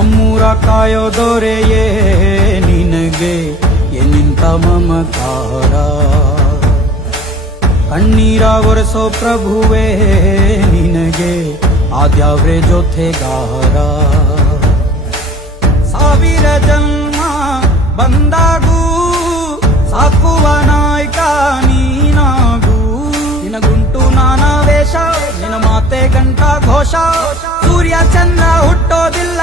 ನಮ್ಮೂರ ಕಾಯೋ ದೊರೆಯೇ ನಿನಗೆ ಎನ್ನಿಂತ ಮಮಕಾರ, ಕಣ್ಣೀರ ಒರೆಸೋ ಪ್ರಭುವೇ ನಿನಗೆ ಆದ್ಯಾವ್ರೆ ಜೊತೆಗಾರ. ಸಾವಿರ ಜನ್ಮ ಬಂದಾಗೂ ಸಾಕುವ ನಾಯಕ ನೀನಾಗೂ, ನಿನಗುಂಟು ನಾನಾ ವೇಷ, ನಿನ್ನ ಮಾತೆ ಗಂಟ ಘೋಷ, ಸೂರ್ಯ ಚಂದ್ರ ಹುಟ್ಟೋದಿಲ್ಲ